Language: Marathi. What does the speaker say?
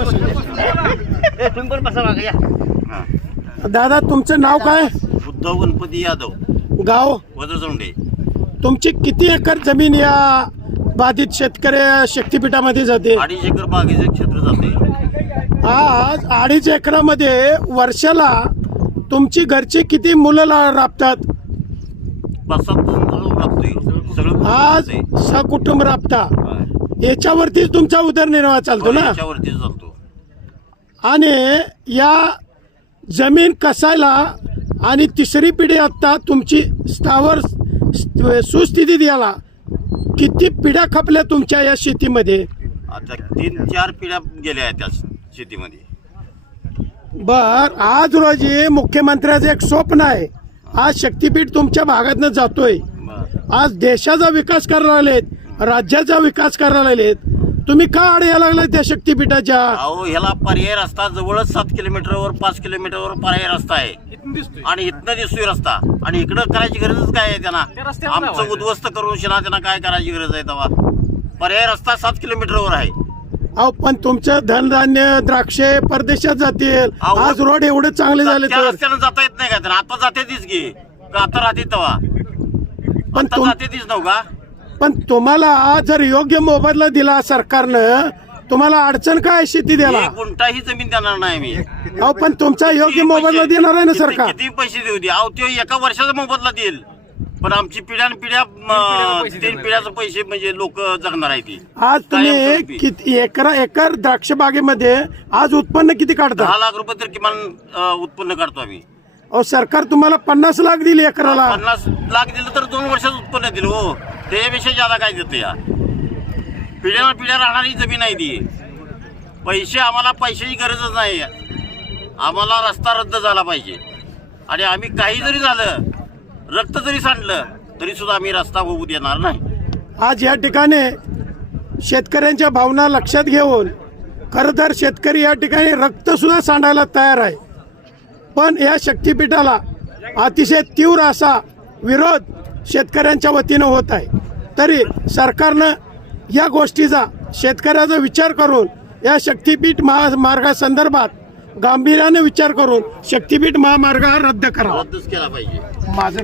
ए, तुम्ही पण बसा मागे या. दादा तुमचं नाव काय? उद्धव गणपती यादव. गाव? वजरचौंडे तुमची किती एकर जमीन या बाधित शेतकरी शक्तीपीठामध्ये जाते? अडीच एकर बागेचे क्षेत्र जाते. आज अडीच एकरामध्ये वर्षाला तुमची घरची किती मुलं ला- राबतात? पाच सात जण लागतोय सगळं आज. सकुटुंब राबता. हा. याच्यावरतीच तुमचा उदरनिर्वाह चालतो ना? याच्यावरतीच चालतो. आणि या जमीन कसायला आणि तिसरी पिढी आत्ता तुमची स्थावर स- सुस्थितीत याला किती पिढ्या खपल्या तुमच्या या शेतीमध्ये? आता तीन चार पिढ्या गेल्या आहेत त्या शेतीमध्ये. बर आज रोजी मुख्यमंत्र्याचं एक स्वप्न आहे. आज शक्तीपीठ तुमच्या भागातनं जातोय. आज देशाचा विकास करायला लागलेत राज्याचा विकास करायला लागलेत. तुम्ही का आड यायला लागलाय त्या शक्तीपीठाच्या? अहो ह्याला पर्याय रस्ता जवळच सात किलोमीटरवर पाच किलोमीटरवर पर्याय रस्ता आहे. आणि इथनं दिसतोय रस्ता. आणि इकडं करायची गरजच काय आहे त्यांना? आमचं उद्ध्वस्त करून शिना त्यांना काय करायची गरज आहे तेव्हा? पर्याय रस्ता सात किलोमीटरवर आहे. अहो पण तुमचं धनधान्य द्राक्षे परदेशात जातील. अहो, आज रोड एवढे चांगले झाले त्या तर. रस्त्यानं जाता येत नाही का त्यांना? आता जाते तीच घे का आता राहते तेव्हा? पण आता तुम जाते तीच नव्ह का? पण तुम्हाला जर योग्य मोबदला दिला सरकारनं तुम्हाला अडचण काय शेती द्यायला? एक गुंठाही जमीन देणार नाही मी. अहो पण तुमचा योग्य किती मोबदला पैसे- देणार आहे ना किती- सरकार? किती पैसे देऊ दे? अहो तो एका वर्षाचा मोबदला देईल. पण आमची पिढ्यान पिढ्या म, तीन पिढ्याचे पैसे म्हणजे लोक जगणार आहे ती. आज तुम्ही कायमस्वरूपी. किती एकरा एकर द्राक्ष बागेमध्ये आज उत्पन्न किती काढता? दहा लाख रुपये तर किमान अ, उत्पन्न काढतो आम्ही. अहो सरकार तुम्हाला पन्नास लाख दिली एकराला. पन्नास लाख दिलं तर दोन वर्षात उत्पन्न दिलं हो. त्याविषयी जादा काय देतं या? पिढ्याला पिढ्या राहणारी जमीन आहे ती. पैसे आम्हाला पैशाची गरजच नाही. आम्हाला रस्ता रद्द झाला पाहिजे. आणि आम्ही काही जरी झालं रक्त जरी सांडलं तरी सुद्धा आम्ही रस्ता होऊ देणार नाही. आज या ठिकाणी शेतकऱ्यांच्या भावना लक्षात घेऊन खरं तर शेतकरी या ठिकाणी रक्तसुद्धा सांडायला तयार आहे. पण या शक्तीपीठाला अतिशय तीव्र असा विरोध शेतकऱ्यांच्या वतीनं होत आहे. तरी सरकारनं या गोष्टीचा शेतकऱ्याचा विचार करून या शक्तीपीठ महामार्गासंदर्भात गांभीर्याने विचार करून शक्तीपीठ महामार्ग हा रद्द करा रद्दच केला पाहिजे. माझं